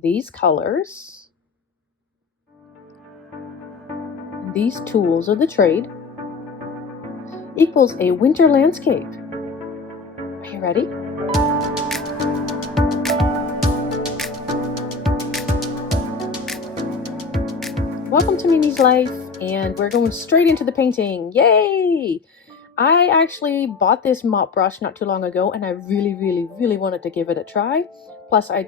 these colors, these tools of the trade, equals a winter landscape. Are you ready? Welcome to Mimi's Life, and we're going straight into the painting. Yay! I actually bought this mop brush not too long ago, and I really wanted to give it a try. Plus, I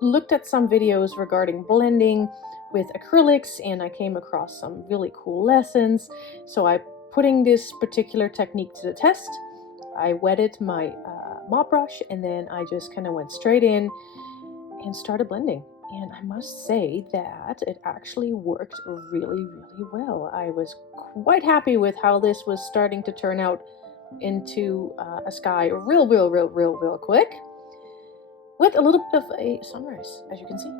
looked at some videos regarding blending with acrylics, and I came across some really cool lessons. So I'm putting this particular technique to the test. I wetted my mop brush, and then I just kind of went straight in and started blending. And I must say that it actually worked really well. I was quite happy with how this was starting to turn out into a sky real quick, with a little bit of a sunrise, as you can see.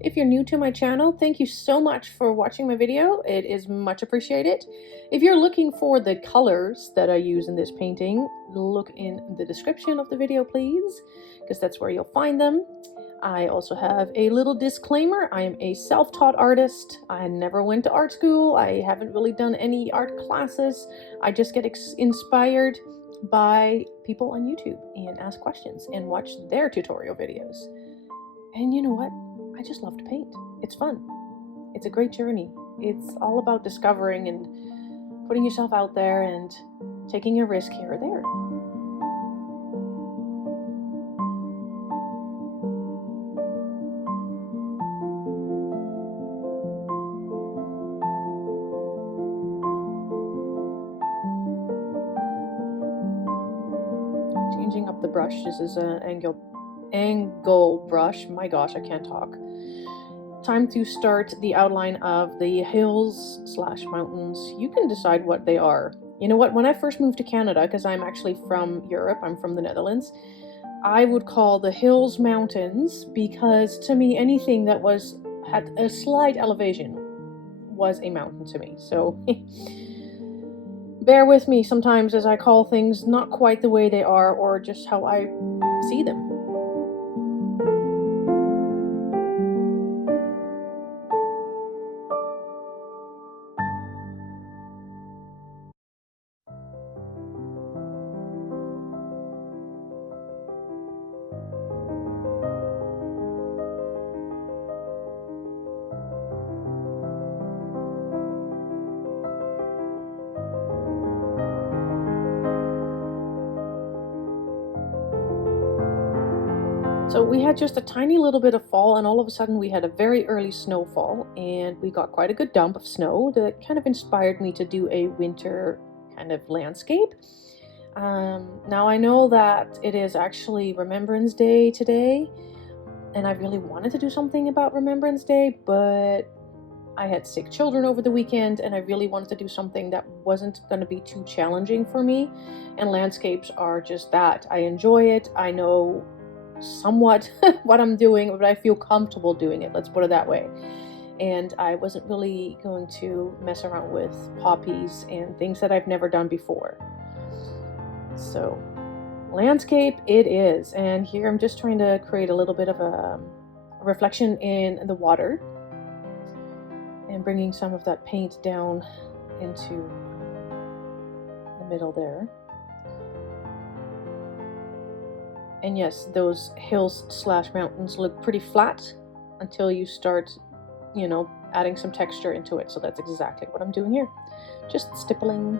If you're new to my channel, thank you so much for watching my video. It is much appreciated. If you're looking for the colors that I use in this painting, look in the description of the video, please, because that's where you'll find them. I also have a little disclaimer. I am a self-taught artist. I never went to art school. I haven't really done any art classes. I just get inspired by people on YouTube and ask questions and watch their tutorial videos. And you know what? I just love to paint. It's fun. It's a great journey. It's all about discovering and putting yourself out there and taking a risk here or there. Changing up the brush. This is an angle brush. My gosh, I can't talk. Time to start the outline of the hills / mountains. You can decide what they are. You know what, when I first moved to Canada, because I'm actually from Europe, I'm from the Netherlands, I would call the hills mountains, because to me anything that had a slight elevation was a mountain to me. So bear with me sometimes as I call things not quite the way they are, or just how I see them. So we had just a tiny little bit of fall, and all of a sudden we had a very early snowfall, and we got quite a good dump of snow that kind of inspired me to do a winter kind of landscape. Now I know that it is actually Remembrance Day today, and I really wanted to do something about Remembrance Day, but I had sick children over the weekend, and I really wanted to do something that wasn't going to be too challenging for me. And landscapes are just that. I enjoy it. I know somewhat what I'm doing, but I feel comfortable doing it, let's put it that way. And I wasn't really going to mess around with poppies and things that I've never done before. So landscape it is, and here I'm just trying to create a little bit of a reflection in the water and bringing some of that paint down into the middle there. And yes, those hills / mountains look pretty flat until you start, adding some texture into it. So that's exactly what I'm doing here. Just stippling.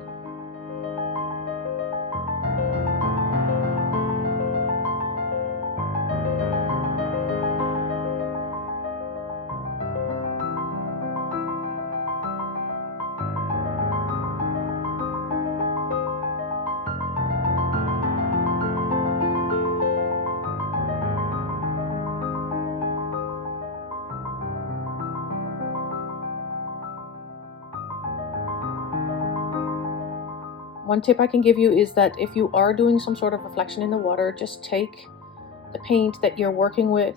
One tip I can give you is that if you are doing some sort of reflection in the water, just take the paint that you're working with,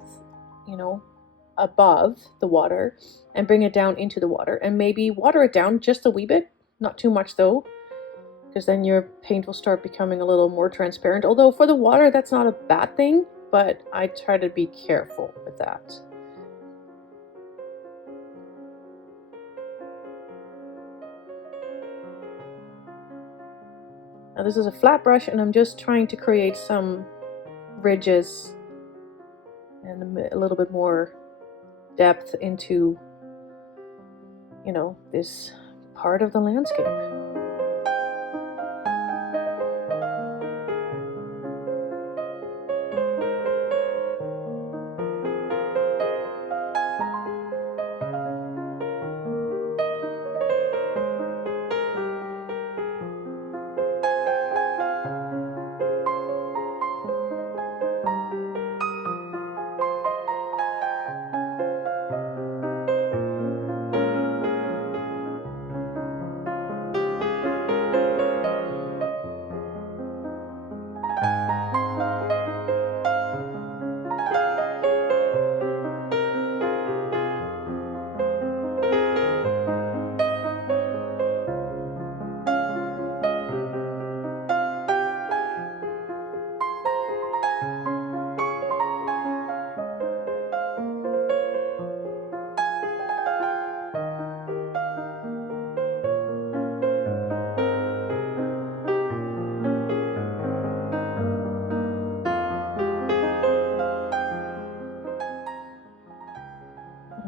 above the water and bring it down into the water, and maybe water it down just a wee bit, not too much though, because then your paint will start becoming a little more transparent. Although for the water, that's not a bad thing, but I try to be careful with that. Now this is a flat brush and I'm just trying to create some ridges and a little bit more depth into, this part of the landscape.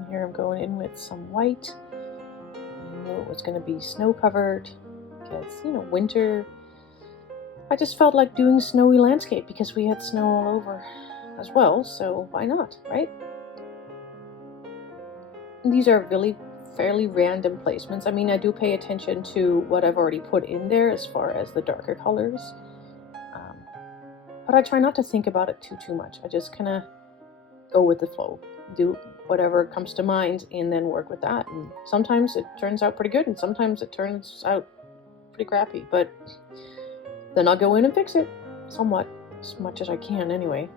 Here I'm going in with some white. I knew it was going to be snow covered because, winter. I just felt like doing snowy landscape because we had snow all over as well, so why not, right? And these are really fairly random placements. I mean, I do pay attention to what I've already put in there as far as the darker colors, but I try not to think about it too much. I just kind of go with the flow, do whatever comes to mind, and then work with that. And sometimes it turns out pretty good, and sometimes it turns out pretty crappy, but then I'll go in and fix it somewhat, as much as I can anyway.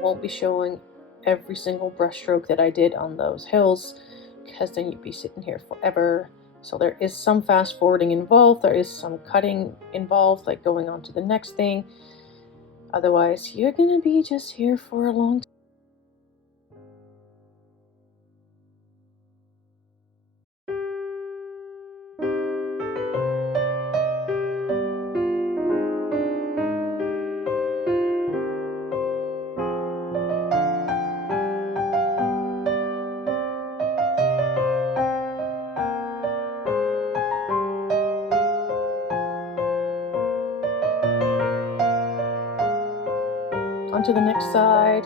Won't be showing every single brush stroke that I did on those hills, because then you'd be sitting here forever. So there is some fast forwarding involved, there is some cutting involved, like going on to the next thing. Otherwise, you're gonna be just here for a long time. Onto the next side,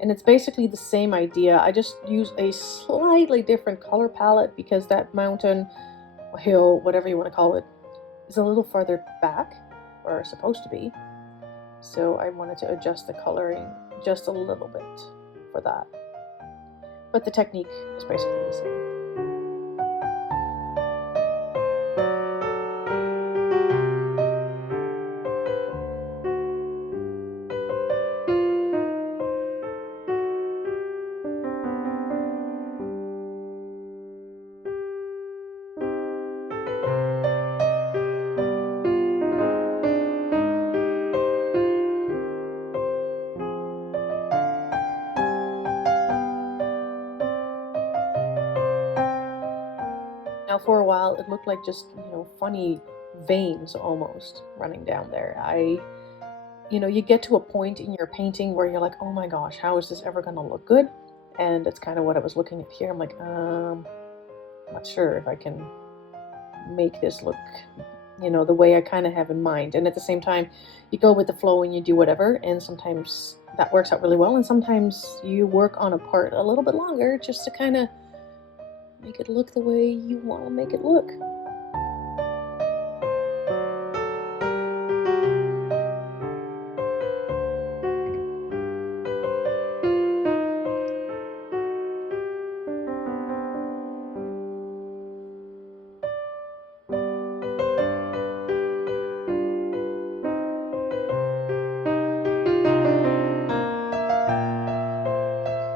and it's basically the same idea. I just use a slightly different color palette because that mountain, hill, whatever you want to call it, is a little farther back, or supposed to be. So I wanted to adjust the coloring just a little bit for that. But the technique is basically the same. Now for a while it looked like just, funny veins almost running down there. You get to a point in your painting where you're like, oh my gosh, how is this ever gonna look good? And that's kind of what I was looking at here. I'm like, I'm not sure if I can make this look you know, the way I kind of have in mind. And at the same time, you go with the flow and you do whatever. And sometimes that works out really well. And sometimes you work on a part a little bit longer just to kind of make it look the way you want to make it look.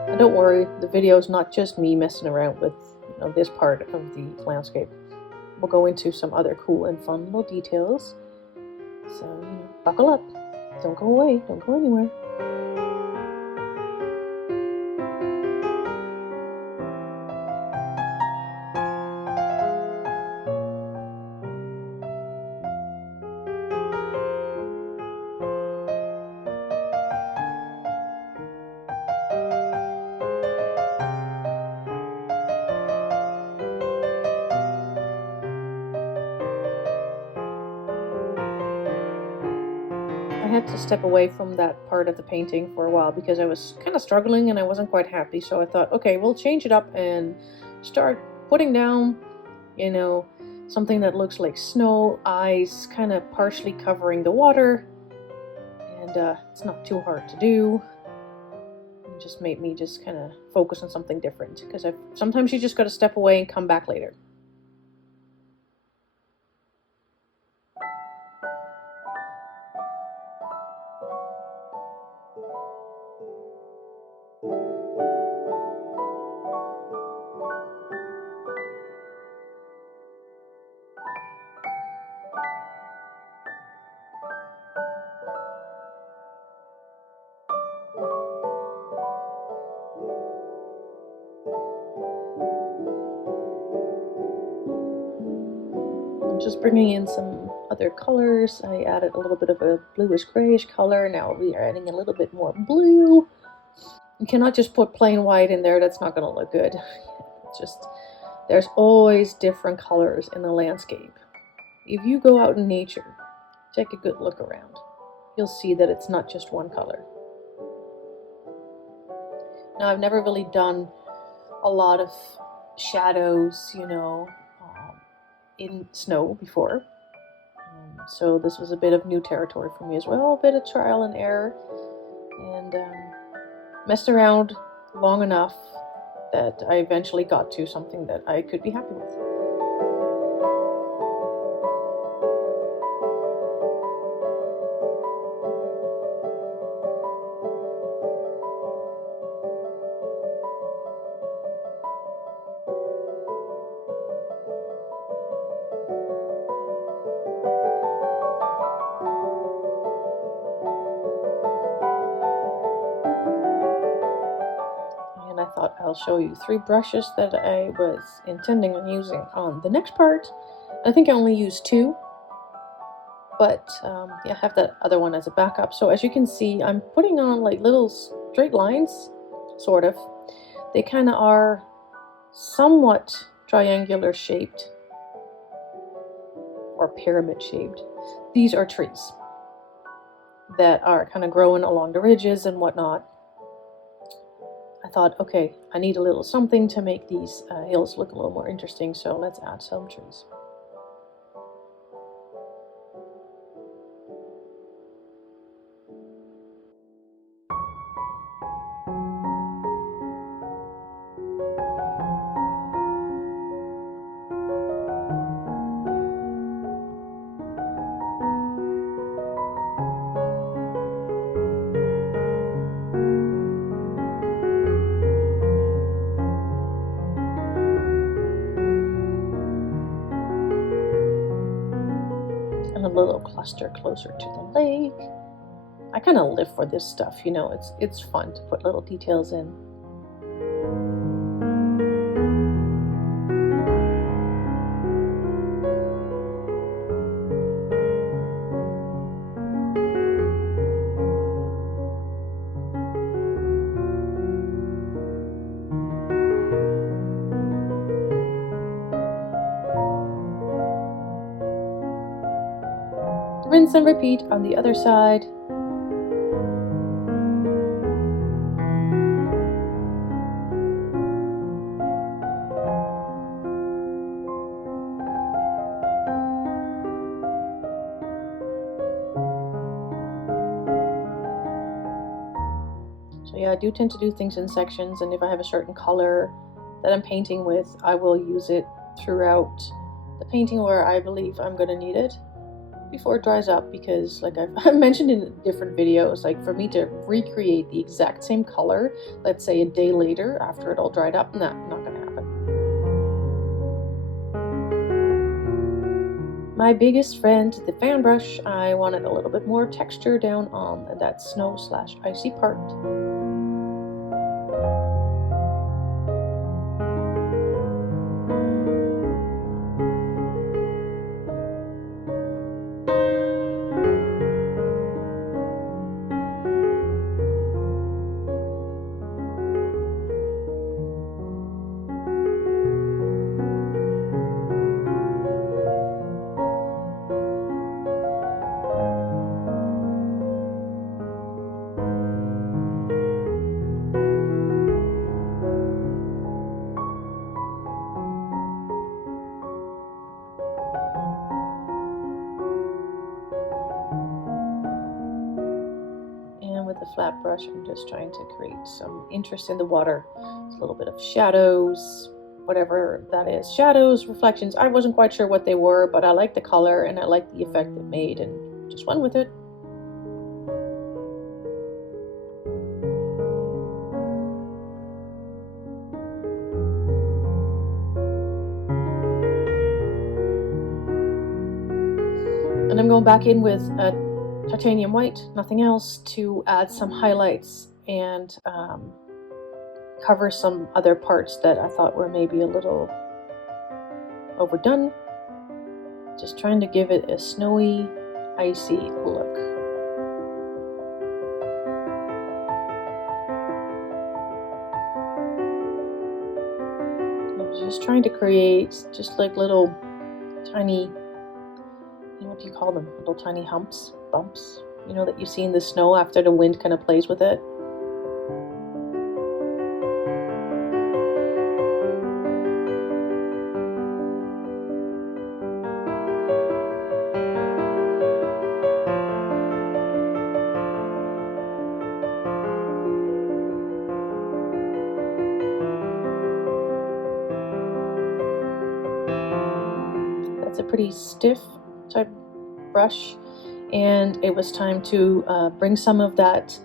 And don't worry, the video is not just me messing around with, you know, this part of the landscape. We'll go into some other cool and fun little details. So, you know, buckle up. Don't go away. Don't go anywhere. I had to step away from that part of the painting for a while because I was kind of struggling and I wasn't quite happy. So I thought, okay, we'll change it up and start putting down, you know, something that looks like snow, eyes kind of partially covering the water. And it's not too hard to do. It just made me just kind of focus on something different because sometimes you just got to step away and come back later. Just bringing in some other colors. I added a little bit of a bluish grayish color. Now we are adding a little bit more blue. You cannot just put plain white in there. That's not going to look good. Just, there's always different colors in the landscape. If you go out in nature, take a good look around. You'll see that it's not just one color. Now, I've never really done a lot of shadows, you know, in snow before. So this was a bit of new territory for me as well, a bit of trial and error, and messed around long enough that I eventually got to something that I could be happy with. And I thought I'll show you 3 brushes that I was intending on using on the next part. I think I only used 2, but yeah, I have that other one as a backup. So as you can see, I'm putting on like little straight lines, sort of. They kind of are somewhat triangular shaped or pyramid shaped. These are trees that are kind of growing along the ridges and whatnot. I thought, okay, I need a little something to make these hills look a little more interesting, so let's add some trees. And a little cluster closer to the lake. I kind of live for this stuff, you know, it's fun to put little details in. rinse and repeat on the other side. So yeah, I do tend to do things in sections, and if I have a certain color that I'm painting with, I will use it throughout the painting where I believe I'm going to need it before it dries up, because like I've mentioned in different videos, like for me to recreate the exact same color, let's say a day later after it all dried up, nah, not going to happen. My biggest friend, the fan brush, I wanted a little bit more texture down on that snow/icy part. With the flat brush, I'm just trying to create some interest in the water. It's a little bit of shadows, whatever that is. Shadows, reflections. I wasn't quite sure what they were, but I liked the color and I liked the effect it made and just went with it. And I'm going back in with a titanium white, nothing else, to add some highlights and cover some other parts that I thought were maybe a little overdone. Just trying to give it a snowy, icy look. I'm just trying to create just like little tiny, what do you call them? Little tiny humps, bumps, you know, that you see in the snow after the wind kind of plays with it. That's a pretty stiff type brush, and it was time to bring some of that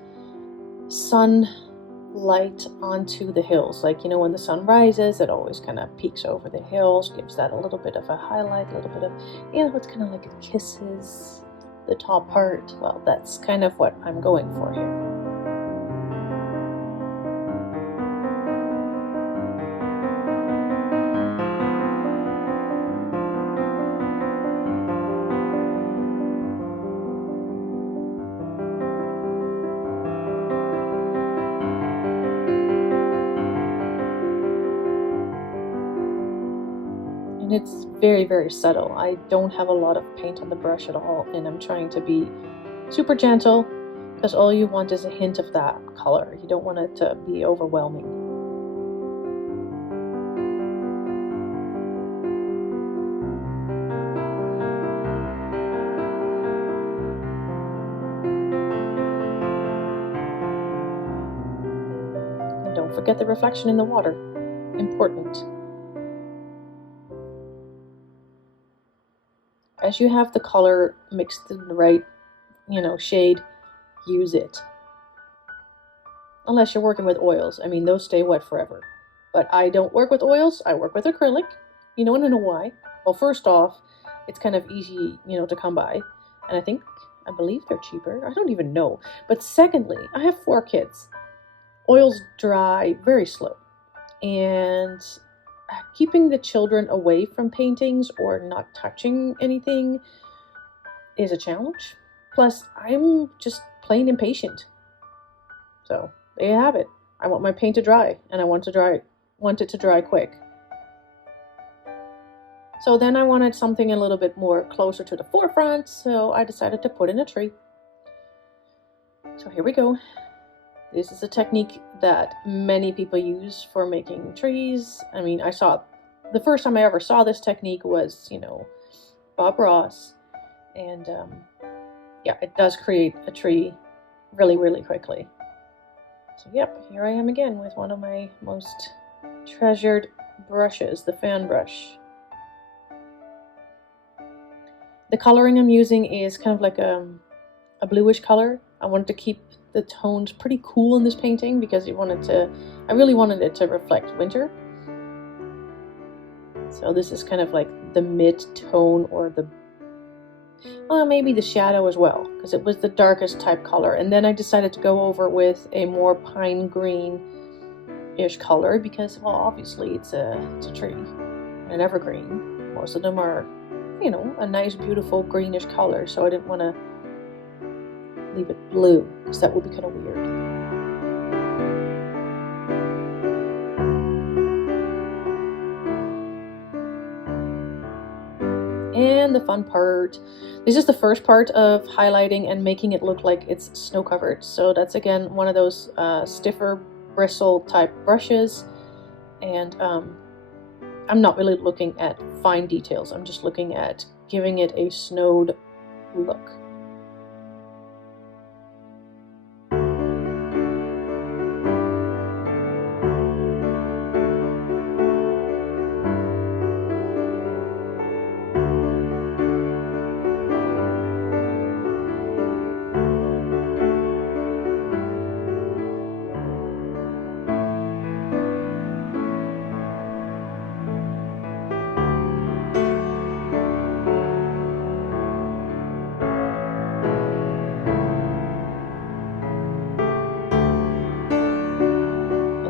sunlight onto the hills. Like, you know, when the sun rises, it always kind of peeks over the hills, gives that a little bit of a highlight, a little bit of, you know, it's kind of like it kisses the top part. Well, that's kind of what I'm going for here. And it's very, very subtle. I don't have a lot of paint on the brush at all, and I'm trying to be super gentle because all you want is a hint of that color. You don't want it to be overwhelming. And don't forget the reflection in the water. Important. As you have the color mixed in the right, you know, shade, use it. Unless you're working with oils. I mean, those stay wet forever. But I don't work with oils. I work with acrylic. You know, want to know why? Well, first off, it's kind of easy, you know, to come by. And I believe they're cheaper. I don't even know. But secondly, I have 4 kids. Oils dry very slow. And keeping the children away from paintings or not touching anything is a challenge. Plus, I'm just plain impatient. So there you have it. I want my paint to dry, and I want it to dry quick. So then I wanted something a little bit more closer to the forefront, so I decided to put in a tree. So here we go. This is a technique that many people use for making trees. I mean, the first time I ever saw this technique was, Bob Ross. And yeah, it does create a tree really, really quickly. So yep, here I am again with one of my most treasured brushes, the fan brush. The coloring I'm using is kind of like a bluish color. I wanted to keep the tones pretty cool in this painting because I really wanted it to reflect winter. So this is kind of like the mid-tone, or maybe the shadow as well, because it was the darkest type color. And then I decided to go over with a more pine green-ish color because, well, obviously it's a tree, an evergreen. Most of them are, a nice, beautiful greenish color. So I didn't want to leave it blue because that would be kind of weird. And the fun part, this is the first part of highlighting and making it look like it's snow covered. So that's again one of those stiffer bristle type brushes, and I'm not really looking at fine details. I'm just looking at giving it a snowed look.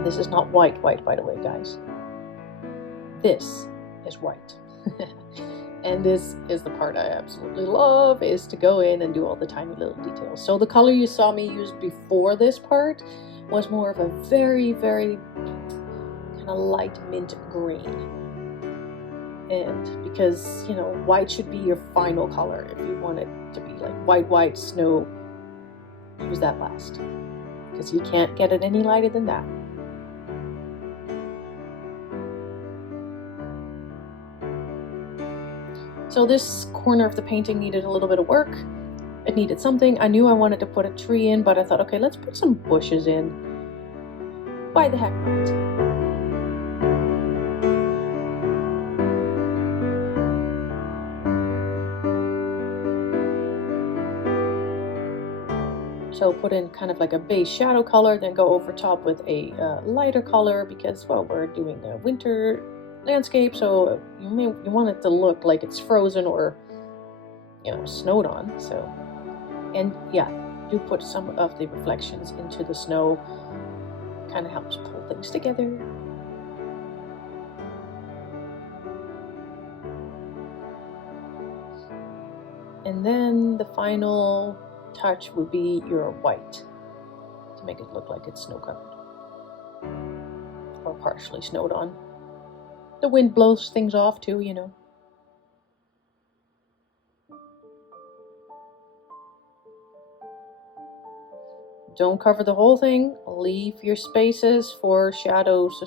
This is not white, by the way, guys. This is white. And this is the part I absolutely love, is to go in and do all the tiny little details. So the color you saw me use before this part was more of a very, very kind of light mint green. And because, white should be your final color. If you want it to be like white snow, use that last, because you can't get it any lighter than that. So this corner of the painting needed a little bit of work. It needed something. I knew I wanted to put a tree in, but I thought, okay, let's put some bushes in. Why the heck not? So put in kind of like a base shadow color, then go over top with a lighter color because, well, we're doing a winter landscape, so you want it to look like it's frozen or, snowed on. So, and yeah, do put some of the reflections into the snow. Kind of helps pull things together. And then the final touch will be your white to make it look like it's snow covered or partially snowed on. The wind blows things off too, Don't cover the whole thing. Leave your spaces for shadows to,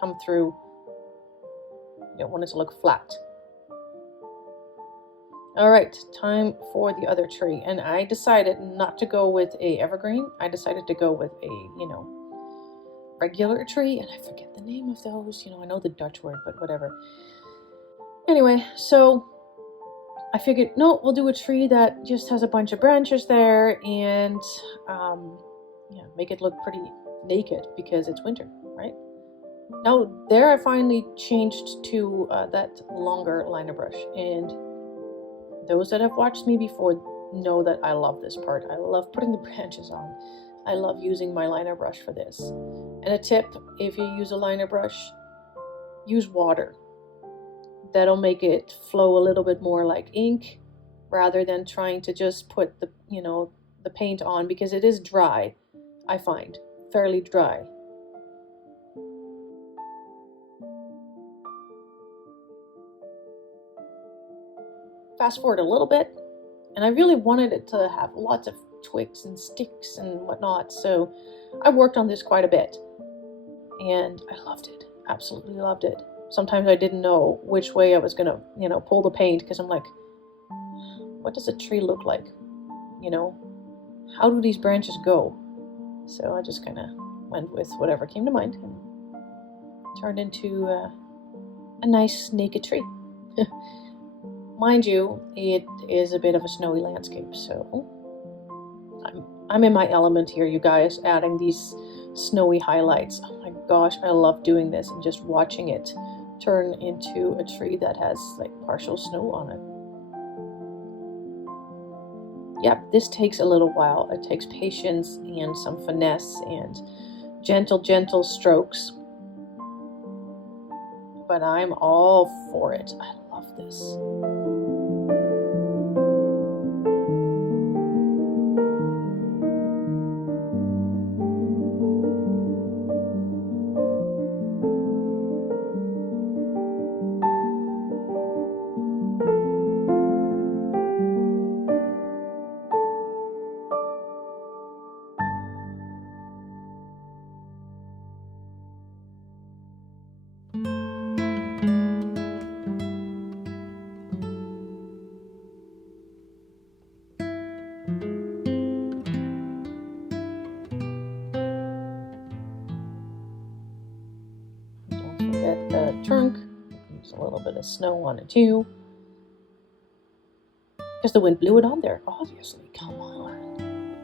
come through. You don't want it to look flat. All right, time for the other tree. And I decided not to go with a evergreen. I decided to go with a, regular tree. And I forget the name of those. I know the Dutch word, but whatever. Anyway, so I figured, no, we'll do a tree that just has a bunch of branches there and make it look pretty naked because it's winter, right? Now, there I finally changed to that longer liner brush. And those that have watched me before know that I love this part. I love putting the branches on. I love using my liner brush for this. And a tip, if you use a liner brush, use water. That'll make it flow a little bit more like ink rather than trying to just put the paint on, because it is dry, I find, fairly dry. fast forward a little bit, and I really wanted it to have lots of twigs and sticks and whatnot, so I worked on this quite a bit, and I loved it. Absolutely loved it. Sometimes I didn't know which way I was gonna, pull the paint, because I'm like, what does a tree look like? How do these branches go? So I just kind of went with whatever came to mind and turned into a nice naked tree. Mind you, it is a bit of a snowy landscape, so I'm in my element here, you guys, adding these snowy highlights. Oh my gosh, I love doing this and just watching it turn into a tree that has like partial snow on it. Yep, this takes a little while. It takes patience and some finesse and gentle strokes. But I'm all for it. I love this. The trunk, there's a little bit of snow on it too, because the wind blew it on there, obviously. Come on.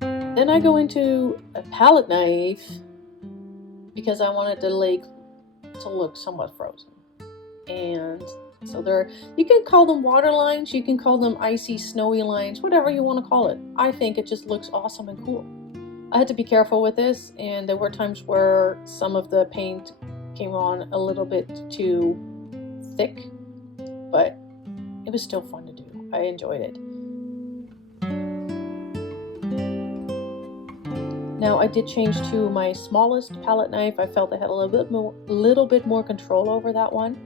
Then I go into a palette knife because I wanted the lake to look somewhat frozen, and so you can call them water lines, you can call them icy snowy lines, whatever you want to call it. I think it just looks awesome and cool. I had to be careful with this, and there were times where some of the paint came on a little bit too thick, but it was still fun to do. I enjoyed it. Now I did change to my smallest palette knife. I felt I had a little bit more control over that one,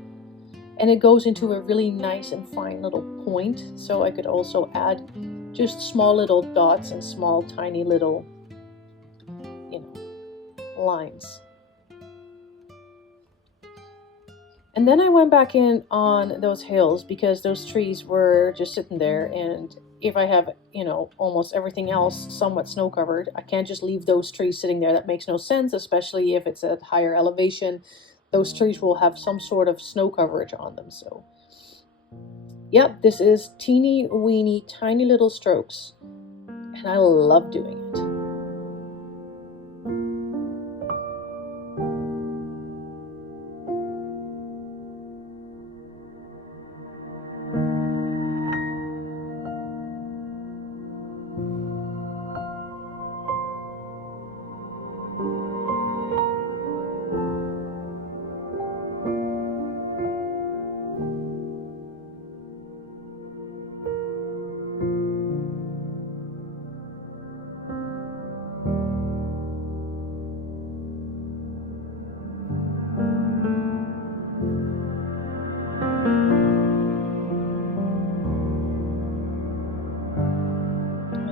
and it goes into a really nice and fine little point, so I could also add just small little dots and small tiny little lines. And then I went back in on those hills because those trees were just sitting there, and if I have, almost everything else somewhat snow covered, I can't just leave those trees sitting there. That makes no sense, especially if it's at higher elevation. Those trees will have some sort of snow coverage on them. So, yep, this is teeny weeny, tiny little strokes, and I love doing it.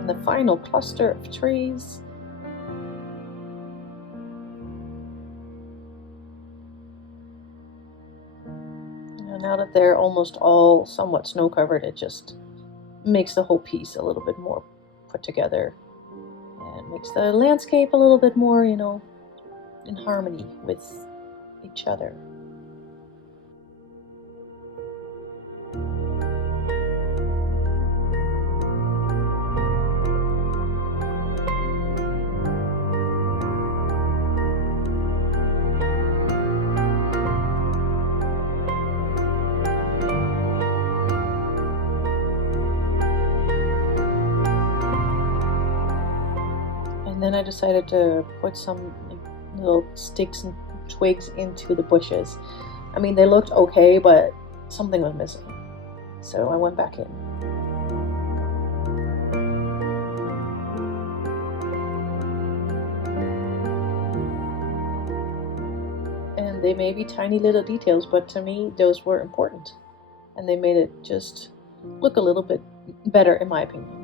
The final cluster of trees. And now that they're almost all somewhat snow covered, it just makes the whole piece a little bit more put together, and makes the landscape a little bit more, in harmony with each other. And then I decided to put some little sticks and twigs into the bushes. I mean, they looked okay, but something was missing. So I went back in. they may be tiny little details, but to me, those were important. And they made it just look a little bit better, in my opinion.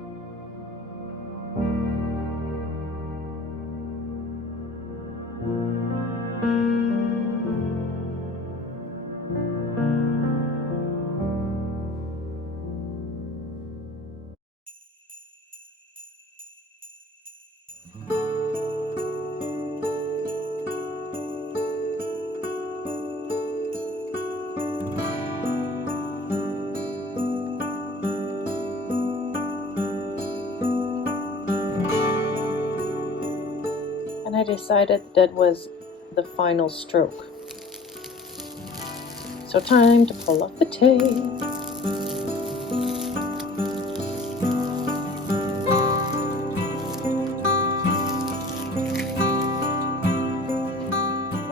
And I decided that was the final stroke. So time to pull off the tape.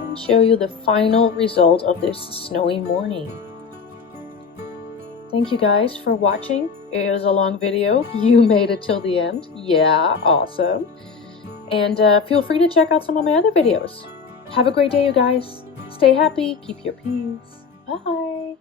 And show you the final result of this snowy morning. Thank you guys for watching. It was a long video. You made it till the end. Yeah, awesome. And feel free to check out some of my other videos. Have a great day, you guys. Stay happy, keep your peace. Bye.